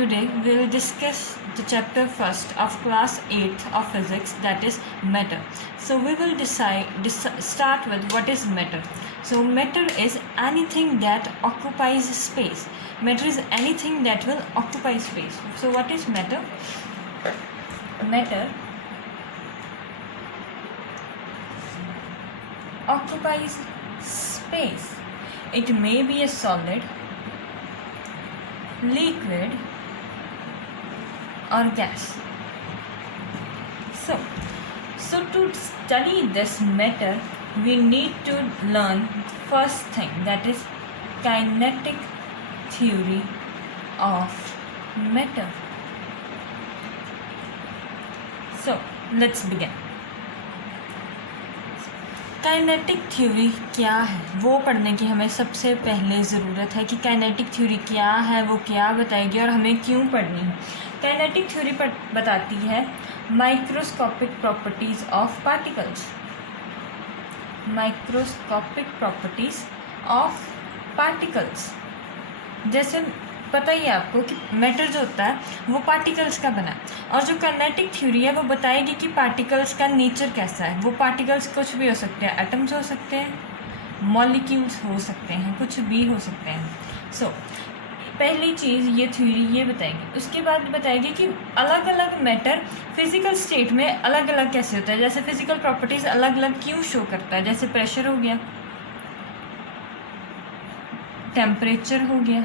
today we will discuss the chapter first of class 8th of physics, that is matter. So we will start with what is matter. So matter is anything that occupies space. Matter is anything that will occupy space. So what is matter? Matter occupies space. It may be a solid, liquid or gas. So to study this matter, we need to learn first thing, that is kinetic theory of matter. So let's begin. Kinetic theory क्या है वो पढ़ने की हमें सबसे पहले ज़रूरत है कि काइनेटिक थ्योरी क्या है, वो क्या बताएगी और हमें क्यों पढ़नी है. काइनेटिक थ्योरी बताती है microscopic properties of particles. Microscopic properties of particles. जैसे पता ही है आपको कि मैटर जो होता है वो पार्टिकल्स का बना है, और जो काइनेटिक थ्योरी है वो बताएगी कि पार्टिकल्स का नेचर कैसा है. वो पार्टिकल्स कुछ भी हो सकते हैं, एटम्स हो सकते हैं, मॉलिक्यूल्स हो सकते हैं, कुछ भी हो सकते हैं. सो पहली चीज़ ये थ्योरी ये बताएगी. उसके बाद बताएगी कि अलग अलग मैटर फिजिकल स्टेट में अलग अलग कैसे होता है. जैसे फिजिकल प्रॉपर्टीज़ अलग अलग क्यों शो करता है. जैसे प्रेशर हो गया, टेम्परेचर हो गया,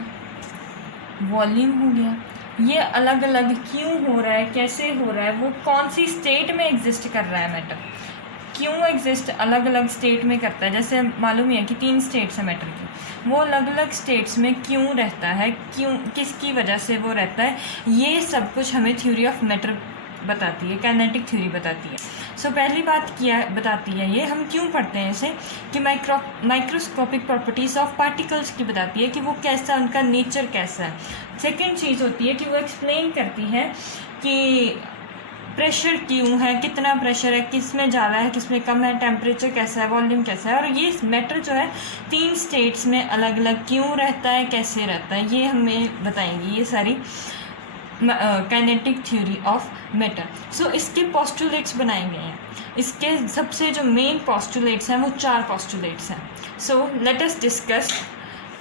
वॉल्यूम हो गया. ये अलग अलग क्यों हो रहा है, कैसे हो रहा है, वो कौन सी स्टेट में एग्जिस्ट कर रहा है मैटर, क्यों एग्जिस्ट अलग अलग स्टेट में करता है. जैसे मालूम ही है कि 3 स्टेट्स हैं मैटर की, वो अलग अलग स्टेट्स में क्यों रहता है, क्यों किसकी वजह से वो रहता है. ये सब कुछ हमें थ्योरी ऑफ मैटर बताती है, काइनेटिक थ्योरी बताती है. सो पहली बात क्या बताती है, ये हम क्यों पढ़ते हैं इसे, कि माइक्रोस्कोपिक प्रॉपर्टीज़ ऑफ पार्टिकल्स की बताती है कि वो कैसा, उनका नेचर कैसा है. सेकंड चीज़ होती है कि वो एक्सप्लेन करती है कि प्रेशर क्यों है, कितना प्रेशर है, किस में ज़्यादा है, किस में कम है, टेम्परेचर कैसा है, वॉल्यूम कैसा है. और ये मैटर जो है 3 स्टेट्स में अलग अलग क्यों रहता है, कैसे रहता है, ये हमें बताएंगी ये सारी काइनेटिक थ्योरी ऑफ मैटर. सो इसके पोस्टुलेट्स बनाए गए हैं. इसके सबसे जो मेन पोस्टुलेट्स हैं वो 4 पोस्टुलेट्स हैं. सो let us discuss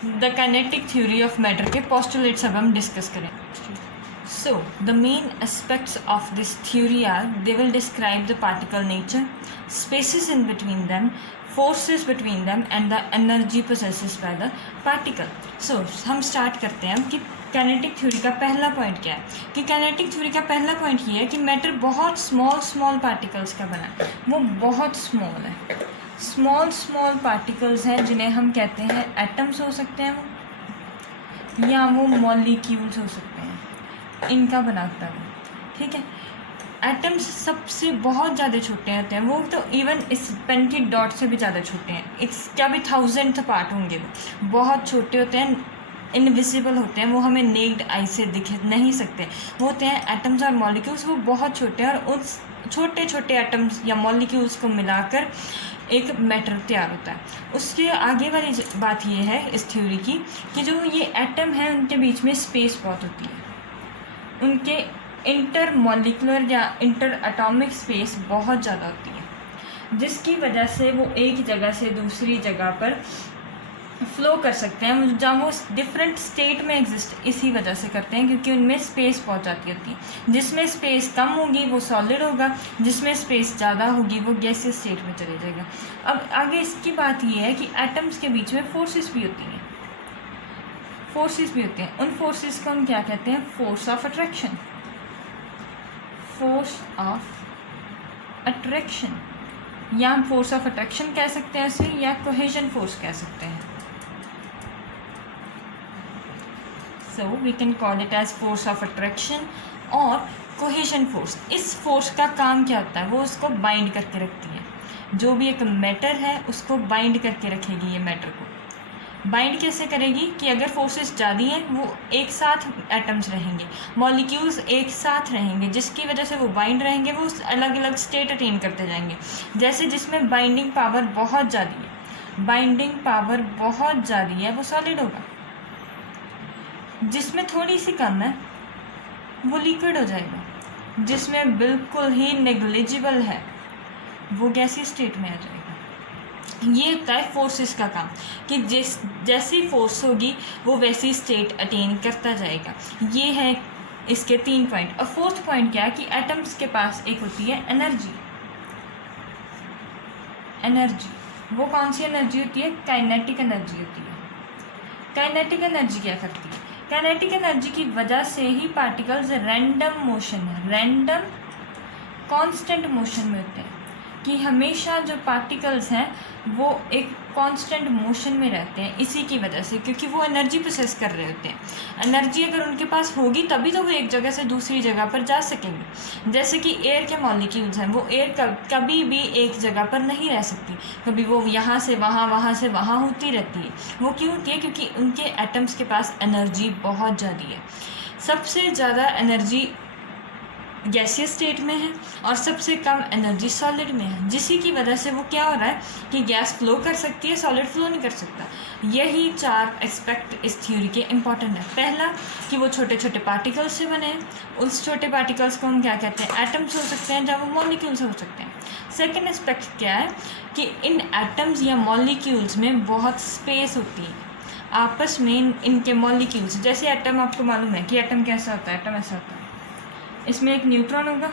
the kinetic theory of matter के पोस्टुलेट्स अब हम डिस्कस करें. So the main aspects of this theory are they will describe the particle nature, spaces in between them, forces between them and the energy possessed by the particle. So हम start करते हैं कि kinetic theory का पहला point क्या है. कि kinetic theory का पहला पॉइंट ये है कि मैटर बहुत स्मॉल पार्टिकल्स का बना है. वो बहुत स्मॉल है, स्मॉल पार्टिकल्स हैं जिन्हें हम कहते हैं एटम्स हो सकते हैं वो, या वो मॉलिक्यूल्स हो सकते हैं, इनका बनाता है. ठीक है. एटम्स सबसे बहुत ज़्यादा छोटे होते हैं, वो तो इवन इस पेन की डॉट से भी ज़्यादा छोटे हैं. इसका भी 1000th पार्ट होंगे, वो बहुत छोटे होते हैं, इनविजिबल होते हैं, वो हमें नेक्ड आई से दिख नहीं सकते. वो होते हैं एटम्स और मॉलिक्यूल्स, वो बहुत छोटे हैं, और उस छोटे छोटे एटम्स या मॉलिक्यूल्स को मिलाकर एक मैटर तैयार होता है. उसके आगे वाली बात ये है इस थ्योरी की कि जो ये एटम हैं उनके बीच में स्पेस बहुत होती है. उनके इंटर मॉलिकुलर या इंटर एटॉमिक स्पेस बहुत ज़्यादा होती है, जिसकी वजह से वो एक जगह से दूसरी जगह पर फ्लो कर सकते हैं, जहाँ वो डिफरेंट स्टेट में एग्जिस्ट इसी वजह से करते हैं, क्योंकि उनमें स्पेस बहुत जाती होती है. जिसमें स्पेस कम होगी वो सॉलिड होगा, जिसमें स्पेस ज़्यादा होगी वो गैसियस स्टेट में चले जाएगा. अब आगे इसकी बात ये है कि एटम्स के बीच में फोर्सेस भी होती हैं. उन फोर्सेस को हम क्या कहते हैं, फोर्स ऑफ अट्रैक्शन. या हम फोर्स ऑफ अट्रैक्शन कह सकते हैं इसे, या कोहेजन फोर्स कह सकते हैं. So we can call it as force of attraction और कोहेजन फोर्स. इस फोर्स का काम क्या होता है, वो उसको बाइंड करके रखती है. जो भी एक मैटर है उसको बाइंड करके रखेगी. ये मैटर को बाइंड कैसे करेगी कि अगर फोर्सेस ज़्यादा हैं वो एक साथ एटम्स रहेंगे, मॉलिक्यूल्स एक साथ रहेंगे, जिसकी वजह से वो बाइंड रहेंगे, वो अलग अलग स्टेट अटेन करते जाएंगे. जैसे जिसमें बाइंडिंग पावर बहुत ज़्यादा है वो सॉलिड होगा. जिसमें थोड़ी सी कम है वो लिक्विड हो जाएगा। जिसमें बिल्कुल ही नेग्लिजिबल है वो गैसीय स्टेट में आ जाएगा। ये होता है फोर्सेस का काम कि जैसी फोर्स होगी वो वैसी स्टेट अटेन करता जाएगा। ये है इसके 3 पॉइंट। और 4th पॉइंट क्या है कि एटम्स के पास एक होती है एनर्जी। वो कौन सी एनर्जी होती है? काइनेटिक एनर्जी होती है। काइनेटिक एनर्जी क्या करती है? काइनेटिक एनर्जी की वजह से ही पार्टिकल्स रैंडम कांस्टेंट मोशन में होते हैं, कि हमेशा जो पार्टिकल्स हैं वो एक कांस्टेंट मोशन में रहते हैं इसी की वजह से, क्योंकि वो एनर्जी प्रोसेस कर रहे होते हैं। एनर्जी अगर उनके पास होगी तभी तो वो एक जगह से दूसरी जगह पर जा सकेंगे। जैसे कि एयर के मॉलिक्यूल्स हैं, वो एयर कभी भी एक जगह पर नहीं रह सकती, कभी वो यहाँ से वहाँ से वहाँ होती रहती है। वो क्यों होती है? क्योंकि उनके एटम्स के पास एनर्जी बहुत ज़्यादा है। सबसे ज़्यादा एनर्जी गैसीय स्टेट में है और सबसे कम एनर्जी सॉलिड में है, जिसी की वजह से वो क्या हो रहा है कि गैस फ्लो कर सकती है, सॉलिड फ्लो नहीं कर सकता। यही 4 एस्पेक्ट इस थ्योरी के इम्पॉर्टेंट है। पहला कि वो छोटे छोटे पार्टिकल्स से बने हैं, उस छोटे पार्टिकल्स को हम क्या कहते हैं? एटम्स हो सकते हैं, जब वो मॉलिक्यूल्स हो सकते हैं। सेकेंड एस्पेक्ट क्या है कि इन एटम्स या मॉलिक्यूल्स में बहुत स्पेस होती है आपस में। इनके मॉलिक्यूल्स, जैसे एटम आपको मालूम है कि एटम कैसा होता है? एटम ऐसा होता है, इसमें एक न्यूट्रॉन होगा,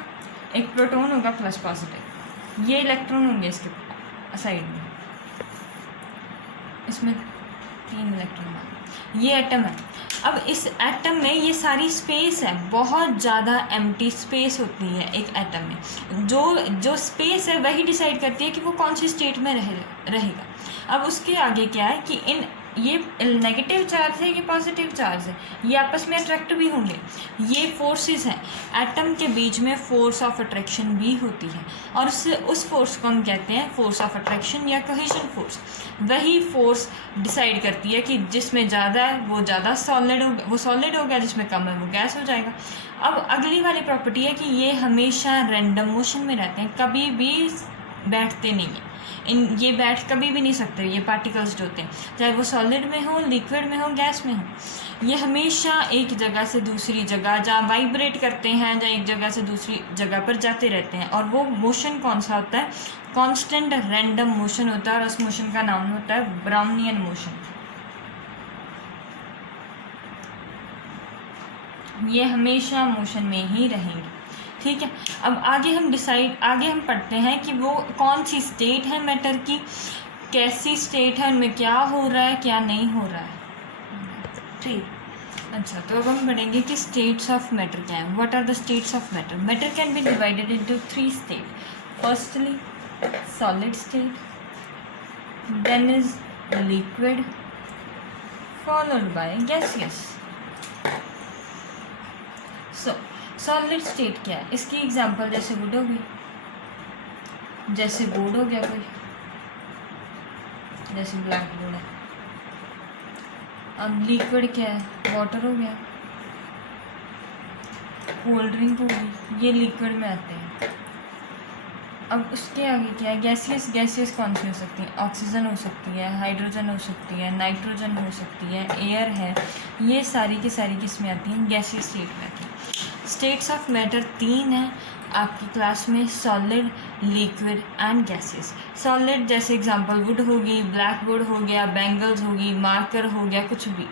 एक प्रोटॉन होगा प्लस पॉजिटिव, ये इलेक्ट्रॉन होंगे इसके साइड में, इसमें 3 इलेक्ट्रॉन। ये एटम है। अब इस एटम में ये सारी स्पेस है, बहुत ज़्यादा एम्प्टी स्पेस होती है एक एटम में। जो स्पेस है वही डिसाइड करती है कि वो कौन सी स्टेट में रहेगा। अब उसके आगे क्या है कि ये नेगेटिव चार्ज है, ये पॉजिटिव चार्ज है, ये आपस में अट्रैक्ट भी होंगे। ये फोर्सेस हैं। एटम के बीच में फोर्स ऑफ अट्रैक्शन भी होती है और उस फोर्स को हम कहते हैं फोर्स ऑफ अट्रैक्शन या कोहेजन फोर्स। वही फोर्स डिसाइड करती है कि जिसमें ज़्यादा है वो ज़्यादा सॉलिड हो गया, जिसमें कम है वो गैस हो जाएगा। अब अगली वाली प्रॉपर्टी है कि ये हमेशा रैंडम मोशन में रहते हैं, कभी भी बैठते नहीं हैं। ये बैठ कभी भी नहीं सकते। ये पार्टिकल्स जो होते हैं, चाहे वो सॉलिड में हो, लिक्विड में हो, गैस में हो, ये हमेशा एक जगह से दूसरी जगह जहाँ वाइब्रेट करते हैं, जहाँ एक जगह से दूसरी जगह पर जाते रहते हैं। और वो मोशन कौन सा होता है? कांस्टेंट रैंडम मोशन होता है और उस मोशन का नाम होता है ब्राउनियन मोशन। ये हमेशा मोशन में ही रहेंगे। ठीक है। अब आगे हम पढ़ते हैं कि वो कौन सी स्टेट है मैटर की, कैसी स्टेट है, उनमें क्या हो रहा है क्या नहीं हो रहा है। ठीक, अच्छा, तो अब हम पढ़ेंगे कि स्टेट्स ऑफ मैटर क्या है। What are the states of matter? Matter can be divided into 3 state. Firstly solid state, then is liquid, followed by gaseous. Solid state क्या है? इसकी एग्जांपल जैसे वुड हो गई, जैसे बोर्ड हो गया कोई, जैसे ब्लैक बोर्ड है। अब लिक्विड क्या है? वाटर हो गया, कोल्ड ड्रिंक होगी, ये लिक्विड में आते हैं। अब उसके आगे क्या है? गैसियस कौन सी हो सकती है? ऑक्सीजन हो सकती है, हाइड्रोजन हो सकती है, नाइट्रोजन हो सकती है, एयर है। ये सारी की सारी किस में आती हैं? गैसियस स्टेट में आती है। स्टेट्स ऑफ मैटर 3 हैं आपकी क्लास में, solid, liquid and gases. Solid जैसे एग्जांपल वुड होगी, ब्लैक बोर्ड हो गया, बैंगल्स होगी, मार्कर हो गया, कुछ भी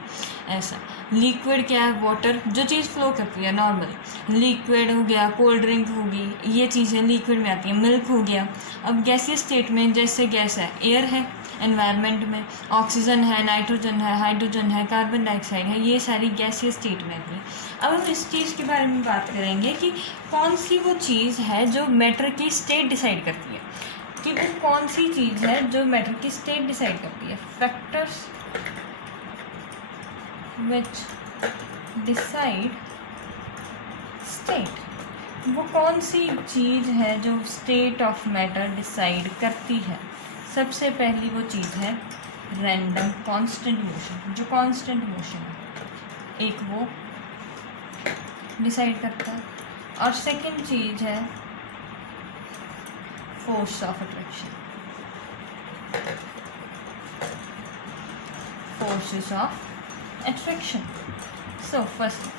ऐसा। लिक्विड क्या है? वाटर, जो चीज़ फ्लो करती है नॉर्मल। लिक्विड हो गया, कोल्ड ड्रिंक होगी, ये चीज़ें लिक्विड में आती हैं। मिल्क हो गया। अब गैसियस स्टेट में जैसे गैस है, एयर है एनवायरनमेंट में, ऑक्सीजन है, नाइट्रोजन है, हाइड्रोजन है, कार्बन डाइऑक्साइड है, ये सारी गैसियस स्टेट में आती है। अब हम इस चीज़ के बारे में बात करेंगे कि कौन सी वो चीज़ है जो मैटर की स्टेट डिसाइड करती है, कि वो कौन सी चीज़ है जो मैटर की स्टेट डिसाइड करती है। फैक्टर्स विच डिसाइड स्टेट, वो कौन सी चीज़ है जो स्टेट ऑफ मैटर डिसाइड करती है। सबसे पहली वो चीज़ है रैंडम कांस्टेंट मोशन, जो कांस्टेंट मोशन है एक वो डिसाइड करता है। और सेकंड चीज़ है force of attraction, forces of attraction. So first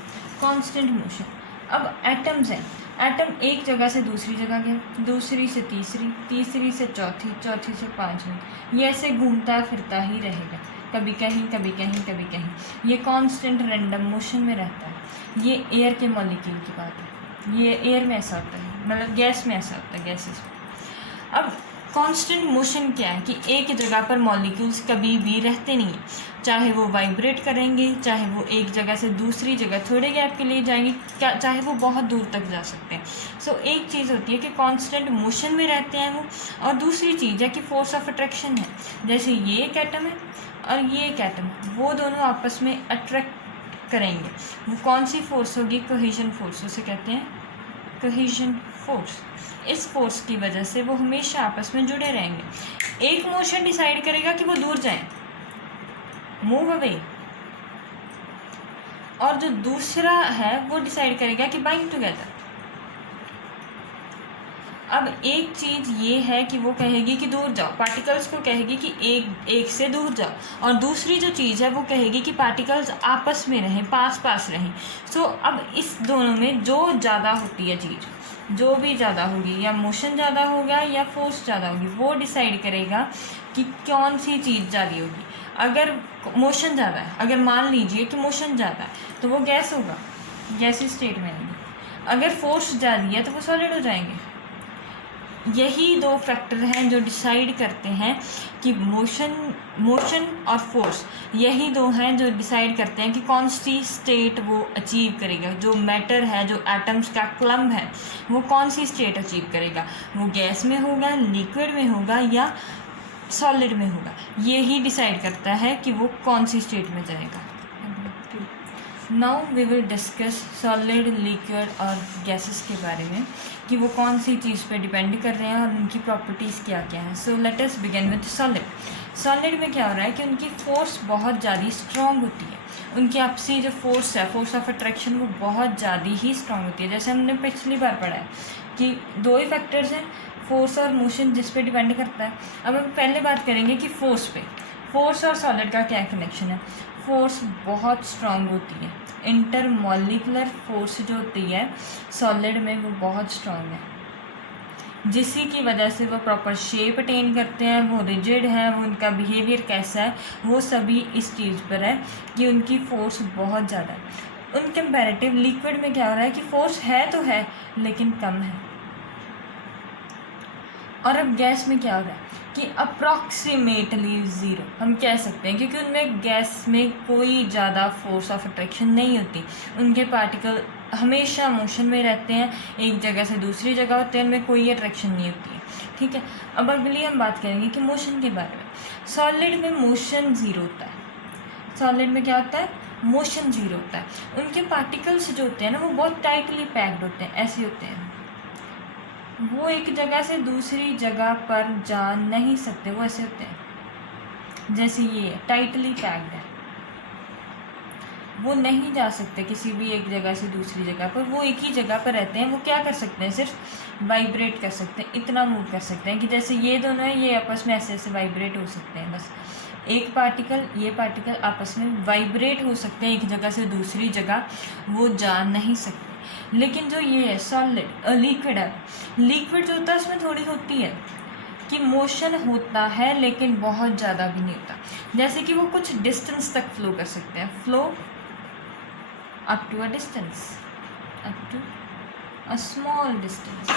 constant motion. अब एटम्स हैं, एटम एक जगह से दूसरी जगह गया, दूसरी से तीसरी, तीसरी से चौथी, चौथी से पाँचवीं, ये ऐसे घूमता फिरता ही रहेगा, कभी कहीं कभी कहीं कभी कहीं। ये कांस्टेंट रैंडम मोशन में रहता है। ये एयर के मॉलिक्यूल की बात है, ये एयर में ऐसा होता है, मतलब गैस में ऐसा होता है, गैसेस में। अब कांस्टेंट मोशन क्या है कि एक जगह पर मॉलिक्यूल्स कभी भी रहते नहीं हैं, चाहे वो वाइब्रेट करेंगे, चाहे वो एक जगह से दूसरी जगह थोड़े गैप के लिए जाएंगे, क्या चाहे वो बहुत दूर तक जा सकते हैं। सो एक चीज़ होती है कि कांस्टेंट मोशन में रहते हैं वो, और दूसरी चीज़ है कि फोर्स ऑफ अट्रैक्शन है। जैसे ये एक एटम है और ये एक एटम, वो दोनों आपस में अट्रैक्ट करेंगे। वो कौन सी फोर्स होगी? कोहेजन फोर्स, उसे कहते हैं कोहेजन फोर्स। इस फोर्स की वजह से वो हमेशा आपस में जुड़े रहेंगे। एक मोशन डिसाइड करेगा कि वो दूर जाएं, मूव अवे, और जो दूसरा है वो डिसाइड करेगा कि बाइंड टुगेदर। अब एक चीज़ ये है कि वो कहेगी कि दूर जाओ, पार्टिकल्स को कहेगी कि एक से दूर जाओ, और दूसरी जो चीज़ है वो कहेगी कि पार्टिकल्स आपस में रहें, पास पास रहें। सो अब इस दोनों में जो ज़्यादा होती है चीज़, जो भी ज़्यादा होगी, या मोशन ज़्यादा होगा या फोर्स ज़्यादा होगी, वो डिसाइड करेगा कि कौन सी चीज़ ज़्यादा होगी। अगर मोशन ज़्यादा है, अगर मान लीजिए कि मोशन ज़्यादा है तो वो गैस होगा, गैसी स्टेट में आएंगे। अगर फोर्स ज़्यादा है तो वो सॉलिड हो जाएंगे। यही दो फैक्टर हैं जो डिसाइड करते हैं कि मोशन और फोर्स, यही दो हैं जो डिसाइड करते हैं कि कौन सी स्टेट वो अचीव करेगा। जो मैटर है, जो एटम्स का क्लम्ब है, वो कौन सी स्टेट अचीव करेगा, वो गैस में होगा, लिक्विड में होगा या सॉलिड में होगा। यही डिसाइड करता है कि वो कौन सी स्टेट में जाएगा। Now we will discuss solid, liquid और गैसेस के बारे में, कि वो कौन सी चीज़ पे डिपेंड कर रहे हैं और उनकी प्रॉपर्टीज़ क्या क्या हैं। सो let us begin with solid. Solid में क्या हो रहा है कि उनकी फोर्स बहुत ज़्यादा स्ट्रॉन्ग होती है। उनकी आपसी जो फोर्स है, फोर्स ऑफ अट्रैक्शन, वो बहुत ज़्यादा ही स्ट्रॉन्ग होती है। जैसे हमने पिछली बार पढ़ा है कि दो ही फैक्टर्स हैं, फोर्स और मोशन, जिस पे डिपेंड करता है। अब हम पहले बात करेंगे कि फोर्स पे, फोर्स और सॉलिड का क्या कनेक्शन है। फोर्स बहुत स्ट्रांग होती है, इंटरमॉलिकुलर फोर्स जो होती है सॉलिड में, वो बहुत स्ट्रांग है, जिसकी की वजह से वो प्रॉपर शेप अटेन करते हैं, वो रिजिड है, वो उनका बिहेवियर कैसा है, वो सभी इस चीज़ पर है कि उनकी फोर्स बहुत ज़्यादा है। उन कंपैरेटिव लिक्विड में क्या हो रहा है कि फोर्स है तो है लेकिन कम है। और अब गैस में क्या हो रहा है कि अप्रॉक्सीमेटली ज़ीरो हम कह सकते हैं, क्योंकि उनमें गैस में कोई ज़्यादा फोर्स ऑफ अट्रैक्शन नहीं होती। उनके पार्टिकल हमेशा मोशन में रहते हैं, एक जगह से दूसरी जगह होते हैं, उनमें कोई अट्रैक्शन नहीं होती है। ठीक है, अब अगली हम बात करेंगे कि मोशन के बारे में। सॉलिड में मोशन ज़ीरो होता है। सॉलिड में क्या होता है? मोशन ज़ीरो होता है। उनके पार्टिकल्स जो होते हैं ना, वो बहुत टाइटली पैक्ड होते हैं, ऐसे होते हैं, वो एक जगह से दूसरी जगह पर जा नहीं सकते, वो ऐसे होते हैं जैसे ये टाइटली पैक्ड है, वो नहीं जा सकते किसी भी एक जगह से दूसरी जगह पर, वो एक ही जगह पर रहते हैं। वो क्या कर सकते हैं? सिर्फ वाइब्रेट कर सकते हैं, इतना मूव कर सकते हैं कि जैसे ये दोनों हैं, ये आपस में ऐसे ऐसे वाइब्रेट हो सकते हैं। बस एक पार्टिकल, ये पार्टिकल आपस में वाइब्रेट हो सकते हैं, एक जगह से दूसरी जगह वो जा नहीं सकते। लेकिन जो ये है सॉलिड, लिक्विड है, लिक्विड जो होता है उसमें थोड़ी होती है कि मोशन होता है लेकिन बहुत ज़्यादा भी नहीं होता। जैसे कि वो कुछ डिस्टेंस तक फ्लो कर सकते हैं, flow up to a distance, up to a small distance,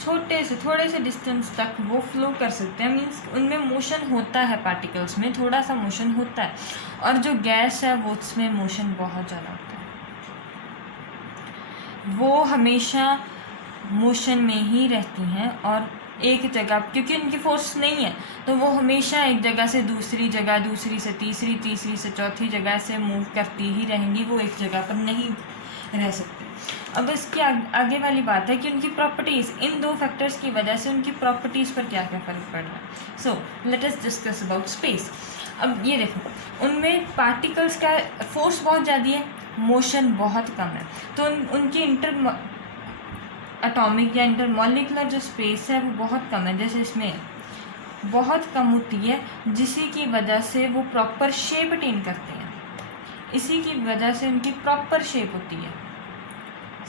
छोटे से थोड़े से डिस्टेंस तक वो फ्लो कर सकते हैं। मीन्स उनमें मोशन होता है, पार्टिकल्स में थोड़ा सा मोशन होता है, और जो गैस है वो उसमें मोशन बहुत ज़्यादा होता है। वो हमेशा मोशन में ही रहती हैं और एक जगह, क्योंकि उनकी फोर्स नहीं है तो वो हमेशा एक जगह से दूसरी जगह, दूसरी से तीसरी, तीसरी से चौथी जगह से मूव करती ही रहेंगी, वो एक जगह पर नहीं रह सकती। अब इसकी आगे वाली बात है कि उनकी प्रॉपर्टीज़, इन दो फैक्टर्स की वजह से उनकी प्रॉपर्टीज़ पर क्या क्या फ़र्क पड़ रहा है। सो let us discuss about space. अब ये देखो, उनमें पार्टिकल्स का फोर्स बहुत ज़्यादा है, मोशन बहुत कम है, तो उनकी इंटर एटॉमिक या इंटरमॉलिकुलर जो स्पेस है वो बहुत कम है, जैसे इसमें बहुत कम होती है, जिसी की वजह से वो प्रॉपर शेप अटेन करते हैं। इसी की वजह से उनकी प्रॉपर शेप होती है।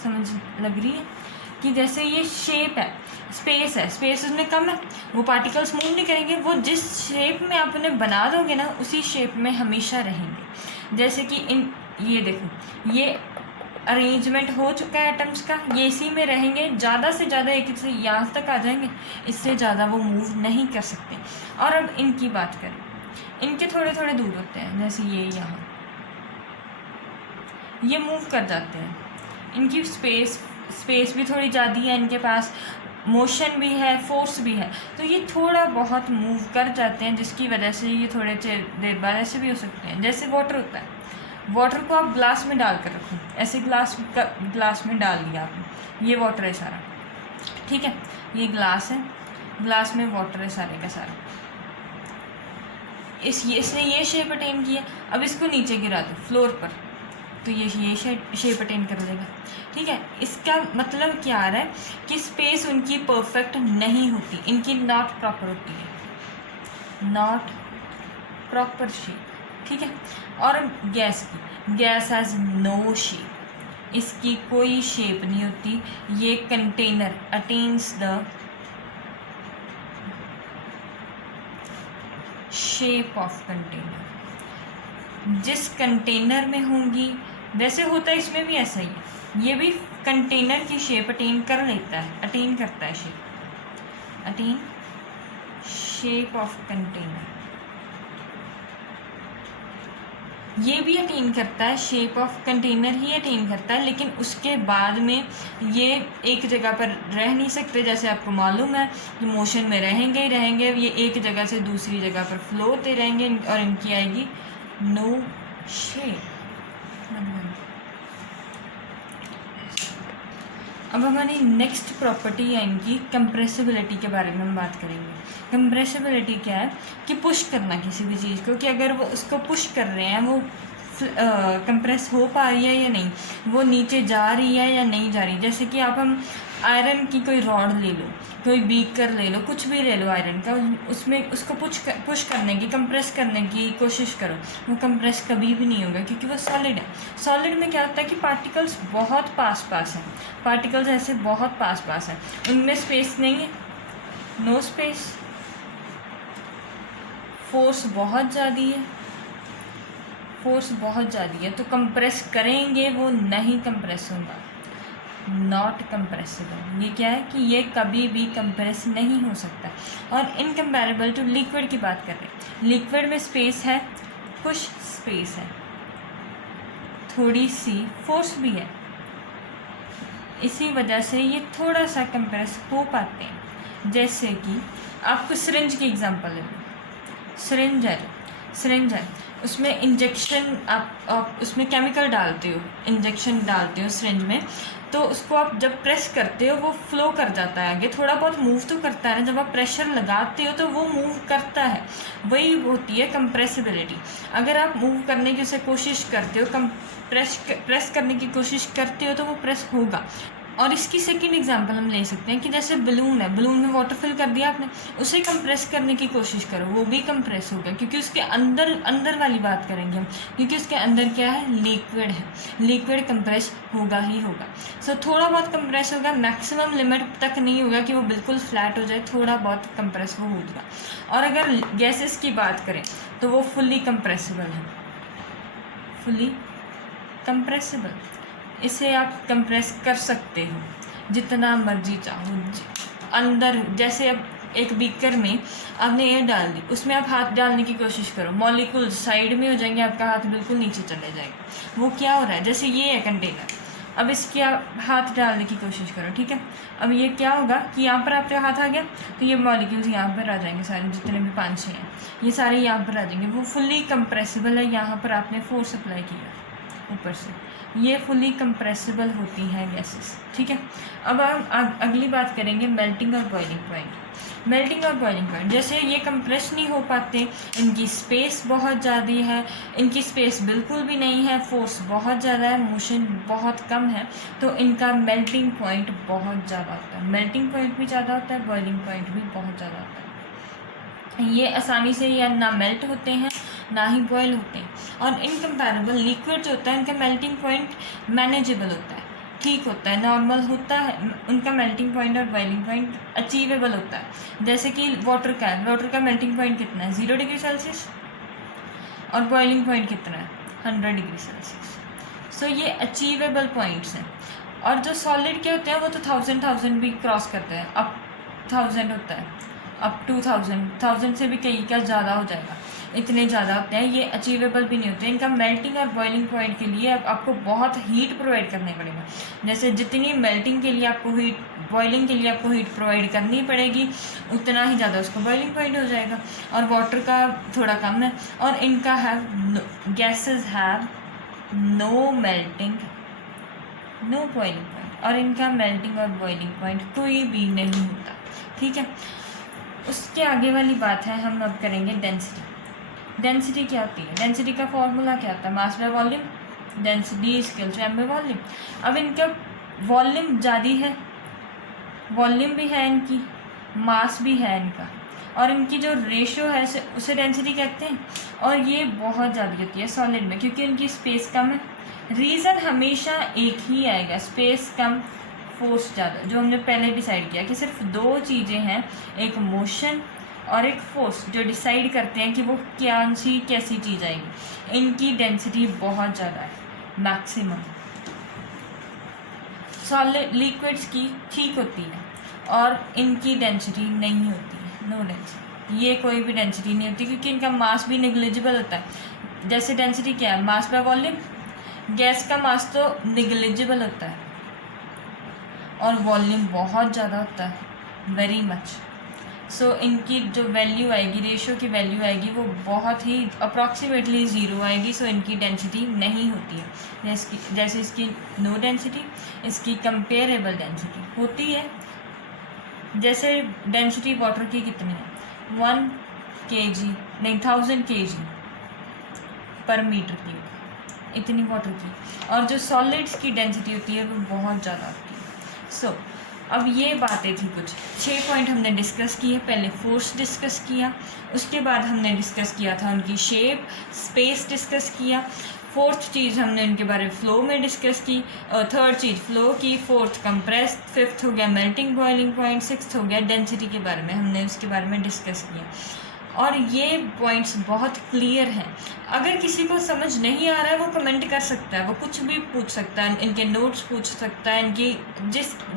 समझ लग रही है कि जैसे ये शेप है, स्पेस है, स्पेस उसमें कम है, वो पार्टिकल्स मूव नहीं करेंगे, वो जिस शेप में आप उन्हें बना दोगे ना उसी शेप में हमेशा रहेंगे। जैसे कि ये देखो, ये अरेंजमेंट हो चुका है एटम्स का, ये इसी में रहेंगे, ज़्यादा से ज़्यादा एक से यहाँ तक आ जाएंगे, इससे ज़्यादा वो मूव नहीं कर सकते। और अब इनकी बात करें, इनके थोड़े थोड़े दूर होते हैं, जैसे ये यहाँ ये मूव कर जाते हैं, इनकी स्पेस भी थोड़ी ज़्यादा है, इनके पास मोशन भी है, फोर्स भी है, तो ये थोड़ा बहुत मूव कर जाते हैं, जिसकी वजह से ये थोड़े देर बाद ऐसे भी हो सकते हैं। जैसे वाटर होता है, वाटर को आप ग्लास में डाल कर रखो, ऐसे ग्लास में डाल दिया आपने, ये वाटर है सारा, ठीक है, ये ग्लास है, ग्लास में वाटर है सारे का सारा, इसने ये शेप अटेन किया। अब इसको नीचे गिरा दो फ्लोर पर, तो ये शेप अटेन कर लेगा, ठीक है। इसका मतलब क्या आ रहा है कि स्पेस उनकी परफेक्ट नहीं होती, इनकी नॉट प्रॉपर होती है, नॉट प्रॉपर शेप, ठीक है। और गैस हैज़ नो शेप, इसकी कोई शेप नहीं होती। ये container attains the shape of container, जिस कंटेनर में होंगी, वैसे होता है इसमें भी ऐसा ही है, ये भी कंटेनर की शेप अटेन कर लेता है, अटेन करता है shape, attain shape of container, ये भी अटेन करता है, shape of container he attain करता है, लेकिन उसके बाद में ये एक जगह पर रह नहीं सकते, जैसे आपको मालूम है कि मोशन में रहेंगे ही रहेंगे, ये एक जगह से दूसरी जगह पर फ्लो होते रहेंगे और इनकी आएगी नो शेप। अब हमारी नेक्स्ट प्रॉपर्टी है इनकी कंप्रेसिबिलिटी के बारे में हम बात करेंगे। कंप्रेसिबिलिटी क्या है कि पुश करना किसी भी चीज़ को, कि अगर वो उसको पुश कर रहे हैं, वो कंप्रेस हो पा रही है या नहीं, वो नीचे जा रही है या नहीं जा रही। जैसे कि हम आयरन की कोई रॉड ले लो, कोई बीकर ले लो, कुछ भी ले लो आयरन का, उसमें उसको पुश करने की, कंप्रेस करने की कोशिश करो, वो कंप्रेस कभी भी नहीं होगा, क्योंकि वो सॉलिड है। सॉलिड में क्या होता है कि पार्टिकल्स बहुत पास हैं, पार्टिकल्स ऐसे बहुत पास हैं, उनमें स्पेस नहीं है, नो स्पेस, फोर्स बहुत ज़्यादा है, तो कंप्रेस करेंगे वो नहीं कंप्रेस होगा, नॉट कंप्रेसिबल। ये क्या है कि ये कभी भी कंप्रेस नहीं हो सकता। और इनकम्पेरेबल टू लिक्विड की बात कर रहे हैं, लिक्विड में स्पेस है, कुछ स्पेस है, थोड़ी सी फोर्स भी है, इसी वजह से ये थोड़ा सा कंप्रेस हो पाते हैं। जैसे कि आपको सिरिंज की एग्जांपल ले लो, सिरिंज है, उसमें इंजेक्शन आप उसमें केमिकल डालते हो, इंजेक्शन डालते हो सिरिंज में, तो उसको आप जब प्रेस करते हो वो फ्लो कर जाता है आगे, थोड़ा बहुत मूव तो करता है ना, जब आप प्रेशर लगाते हो तो वो मूव करता है, वही होती है कंप्रेसिबिलिटी। अगर आप मूव करने की उसे कोशिश करते हो, प्रेस करने की कोशिश करते हो, तो वो प्रेस होगा। और इसकी सेकंड एग्जांपल हम ले सकते हैं कि जैसे बलून है, बलून में वाटर फिल कर दिया आपने, उसे कंप्रेस करने की कोशिश करो, वो भी कंप्रेस होगा, क्योंकि उसके अंदर वाली बात करेंगे हम, क्योंकि उसके अंदर क्या है, लिक्विड है, लिक्विड कंप्रेस होगा ही होगा। सो थोड़ा बहुत कंप्रेस होगा, मैक्सिमम लिमिट तक नहीं होगा कि वो बिल्कुल फ्लैट हो जाए, थोड़ा बहुत कंप्रेस वो होगा। और अगर गैसेस की बात करें तो वो फुल्ली कंप्रेसिबल है, फुल्ली कंप्रेसिबल, इसे आप कंप्रेस कर सकते हो जितना मर्जी चाहो अंदर। जैसे अब एक बीकर में आपने एयर डाल दी, उसमें आप हाथ डालने की कोशिश करो, मॉलिक्यूल साइड में हो जाएंगे, आपका हाथ बिल्कुल नीचे चले जाएगा। वो क्या हो रहा है, जैसे ये है कंटेनर, अब इसके आप हाथ डालने की कोशिश करो, ठीक है। अब ये क्या होगा कि यहाँ पर आपका हाथ आ गया, तो ये मॉलिक्यूल्स यहाँ पर आ जाएंगे सारे, जितने भी 5-6 हैं, ये सारे यहाँ पर आ जाएंगे। वो फुल्ली कंप्रेसिबल है, यहाँ पर आपने फोर्स अप्लाई किया ऊपर से, ये फुली कंप्रेसिबल होती हैं गैसेस, ठीक है। अब हम अगली बात करेंगे मेल्टिंग और बॉइलिंग पॉइंट। मेल्टिंग और बॉइलिंग पॉइंट, जैसे ये कंप्रेस नहीं हो पाते, इनकी स्पेस बहुत ज़्यादा है, इनकी स्पेस बिल्कुल भी नहीं है, फोर्स बहुत ज़्यादा है, मोशन बहुत कम है, तो इनका मेल्टिंग पॉइंट बहुत ज़्यादा होता है। मेल्टिंग पॉइंट भी ज़्यादा होता है, बॉइलिंग पॉइंट भी बहुत ज़्यादा होता है। ये आसानी से या ना मेल्ट होते हैं ना ही बॉयल होते हैं। और इनकम्पेरेबल लिक्विड जो होता है उनका मेल्टिंग पॉइंट मैनेजेबल होता है, ठीक होता है, नॉर्मल होता है, उनका मेल्टिंग पॉइंट और बॉइलिंग पॉइंट अचीवेबल होता है। जैसे कि वाटर का मेल्टिंग पॉइंट कितना है 0 डिग्री सेल्सियस और बॉइलिंग पॉइंट कितना है 100 डिग्री सेल्सियस। सो ये अचीवेबल पॉइंट्स हैं। और जो सॉलिड के होते हैं वो तो 1000 भी क्रॉस करते हैं, अप 1000 होता है, अप टू 1000 से भी कई का ज़्यादा हो जाएगा, इतने ज़्यादा होते हैं। ये अचीवेबल भी नहीं होते। इनका मेल्टिंग और बॉइलिंग पॉइंट के लिए आपको बहुत हीट प्रोवाइड करनी पड़ेगा। जैसे जितनी मेल्टिंग के लिए आपको हीट, बॉइलिंग के लिए आपको हीट प्रोवाइड करनी पड़ेगी, उतना ही ज़्यादा उसका बॉइलिंग पॉइंट हो जाएगा। और वाटर का थोड़ा कम है। और इनका है gases have no melting no boiling point, और इनका मेल्टिंग और बॉइलिंग पॉइंट कोई भी नहीं होता। ठीक है, उसके आगे वाली बात है, हम अब करेंगे डेंसिटी। डेंसिटी क्या होती है? डेंसिटी का फॉर्मूला क्या होता है? Mass by volume. Density equal to M by volume. अब इनका वॉल्यूम ज़्यादा है, वॉल्यूम भी है इनकी, मास भी है इनका, और इनकी जो रेशियो है उसे डेंसिटी कहते हैं। और ये बहुत ज़्यादा होती है सॉलिड में, क्योंकि इनकी स्पेस कम है। रीज़न हमेशा एक ही आएगा, स्पेस कम फोर्स ज़्यादा, जो हमने पहले डिसाइड किया कि सिर्फ दो चीज़ें हैं, एक मोशन और एक फोर्स, जो डिसाइड करते हैं कि वो कैसी चीज़ आएगी। इनकी डेंसिटी बहुत ज़्यादा है, मैक्सिमम। सॉलिड लिक्विड्स की ठीक होती है और इनकी डेंसिटी नहीं होती है, नो डेंसिटी। ये कोई भी डेंसिटी नहीं होती, क्योंकि इनका मास भी निग्लिजिबल होता है। जैसे डेंसिटी क्या है? Mass by volume. गैस का मास तो निग्लिजिबल होता है और वॉल्यूम बहुत ज़्यादा होता है, वेरी मच। सो इनकी जो वैल्यू आएगी, रेशियो की वैल्यू आएगी, वो बहुत ही अप्रॉक्सीमेटली 0 आएगी। सो इनकी डेंसिटी नहीं होती है। जैसे इसकी नो डेंसिटी, इसकी कंपेरेबल डेंसिटी होती है। जैसे डेंसिटी वाटर की कितनी है? 1 kg नहीं 1000 kg पर मीटर क्यूब, इतनी वाटर की। और जो सॉलिड्स की डेंसिटी होती है वो बहुत ज़्यादा होती है। सो अब ये बातें थी कुछ 6 पॉइंट हमने डिस्कस किए। पहले फोर्स डिस्कस किया, उसके बाद हमने डिस्कस किया था उनकी शेप, स्पेस डिस्कस किया। फोर्थ चीज़ हमने उनके बारे में फ्लो में डिस्कस की, थर्ड चीज़ फ्लो की, फोर्थ कंप्रेस, फिफ्थ हो गया मेल्टिंग बॉइलिंग पॉइंट, सिक्स्थ हो गया डेंसिटी के बारे में, हमने उसके बारे में डिस्कस किया। और ये पॉइंट्स बहुत क्लियर हैं। अगर किसी को समझ नहीं आ रहा है वो कमेंट कर सकता है, वो कुछ भी पूछ सकता है, इनके नोट्स पूछ सकता है, इनकी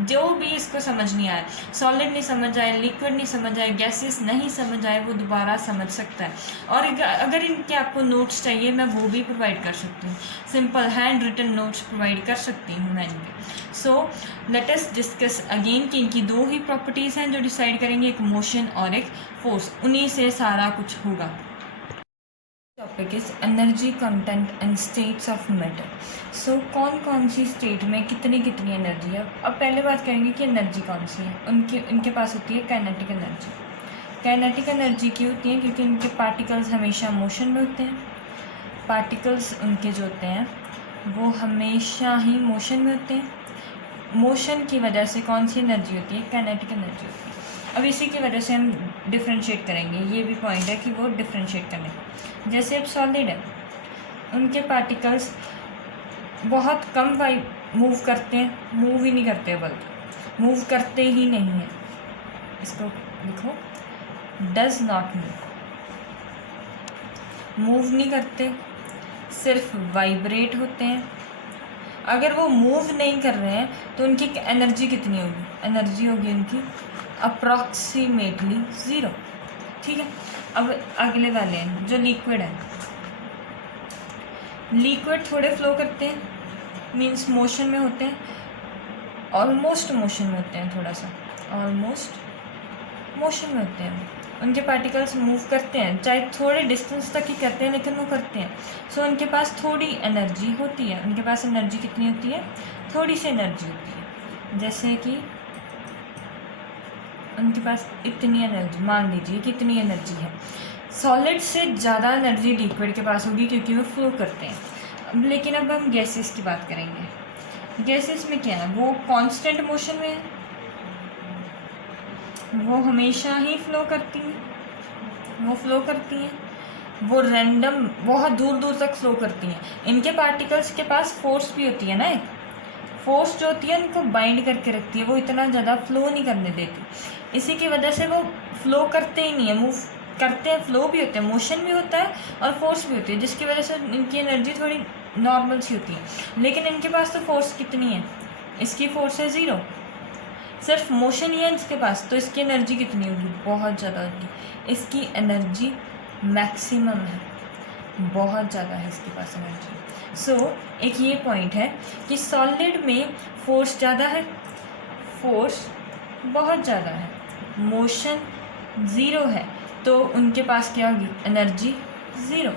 जो भी इसको समझ नहीं आया, सॉलिड नहीं समझ आए, लिक्विड नहीं समझ आए, गैसेस नहीं समझ आए, वो दोबारा समझ सकता है। और अगर इनके आपको नोट्स चाहिए मैं वो भी प्रोवाइड कर सकती हूँ, simple handwritten notes provide कर सकती हूँ मैं इनके। So let us discuss again कि इनकी दो ही प्रॉपर्टीज़ हैं जो डिसाइड करेंगे, एक मोशन और एक फोर्स, उन्हीं से सारा कुछ होगा। Topic is energy content and states of matter. So कौन कौन सी स्टेट में कितनी कितनी एनर्जी है। अब पहले बात करेंगे कि एनर्जी कौन सी है। इनके पास होती है काइनेटिक एनर्जी। काइनेटिक एनर्जी क्यों होती है? क्योंकि इनके पार्टिकल्स हमेशा मोशन में होते हैं। पार्टिकल्स उनके जो होते हैं वो हमेशा ही मोशन में होते हैं। मोशन की वजह से कौन सी एनर्जी होती है? काइनेटिक एनर्जी होती है। अब इसी की वजह से हम डिफ्रेंशिएट करेंगे, ये भी पॉइंट है कि वो डिफ्रेंशिएट करने का। जैसे अब सॉलिड है, उनके पार्टिकल्स बहुत कम मूव करते हैं, मूव ही नहीं करते, बल्कि मूव करते ही नहीं हैं। इसको लिखो, डज नॉट मूव नहीं करते, सिर्फ वाइब्रेट होते हैं। अगर वो मूव नहीं कर रहे हैं तो उनकी एनर्जी कितनी होगी? एनर्जी होगी उनकी अप्रॉक्सीमेटली 0। ठीक है, अब अगले वाले हैं जो लिक्विड है। लिक्विड थोड़े फ्लो करते हैं, मीन्स मोशन में होते हैं, ऑलमोस्ट मोशन में होते हैं, थोड़ा सा ऑलमोस्ट मोशन में होते हैं। उनके पार्टिकल्स मूव करते हैं, चाहे थोड़े डिस्टेंस तक ही करते हैं, लेकिन वो करते हैं। सो उनके पास थोड़ी एनर्जी होती है। उनके पास एनर्जी कितनी होती है? थोड़ी सी एनर्जी होती है। जैसे कि उनके पास इतनी एनर्जी, मान लीजिए कि इतनी एनर्जी है। सॉलिड से ज़्यादा एनर्जी लिक्विड के पास होगी, क्योंकि वो फ्लो करते हैं। लेकिन अब हम गैसेस की बात करेंगे। गैसेस में क्या है? वो कांस्टेंट मोशन में है, वो हमेशा ही फ्लो करती हैं, वो रैंडम बहुत दूर दूर तक फ्लो करती हैं। इनके पार्टिकल्स के पास फोर्स भी होती है ना, एक फोर्स जो होती है उनको बाइंड करके रखती है, वो इतना ज़्यादा फ्लो नहीं करने देती। इसी की वजह से वो फ्लो करते ही नहीं है, मूव करते हैं, फ्लो भी होते हैं, मोशन भी होता है और फोर्स भी होती है, जिसकी वजह से इनकी एनर्जी थोड़ी नॉर्मल सी होती है। लेकिन इनके पास तो फोर्स कितनी है, इसकी फोर्स है 0, सिर्फ मोशन ही है इसके पास, तो इसकी एनर्जी कितनी होगी, बहुत ज़्यादा होगी। इसकी एनर्जी मैक्सिमम है, बहुत ज़्यादा है इसके पास एनर्जी। सो एक ये पॉइंट है कि सॉलिड में फोर्स ज़्यादा है, फोर्स बहुत ज़्यादा है, मोशन 0 है, तो उनके पास क्या होगी, एनर्जी 0।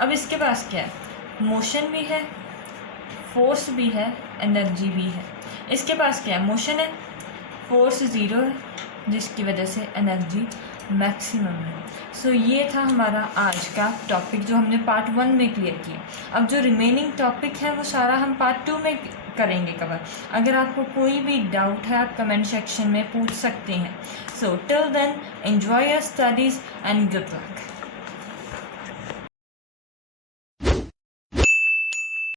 अब इसके पास क्या है, मोशन भी है, फोर्स भी है, एनर्जी भी है। इसके पास क्या है, मोशन है, फोर्स 0 है, जिसकी वजह से एनर्जी मैक्सिमम है। सो ये था हमारा आज का टॉपिक जो हमने पार्ट 1 में क्लियर किया। अब जो रिमेनिंग टॉपिक है वो सारा हम पार्ट 2 में करेंगे कवर। अगर आपको कोई भी डाउट है आप कमेंट सेक्शन में पूछ सकते हैं। So till then enjoy your studies and good luck.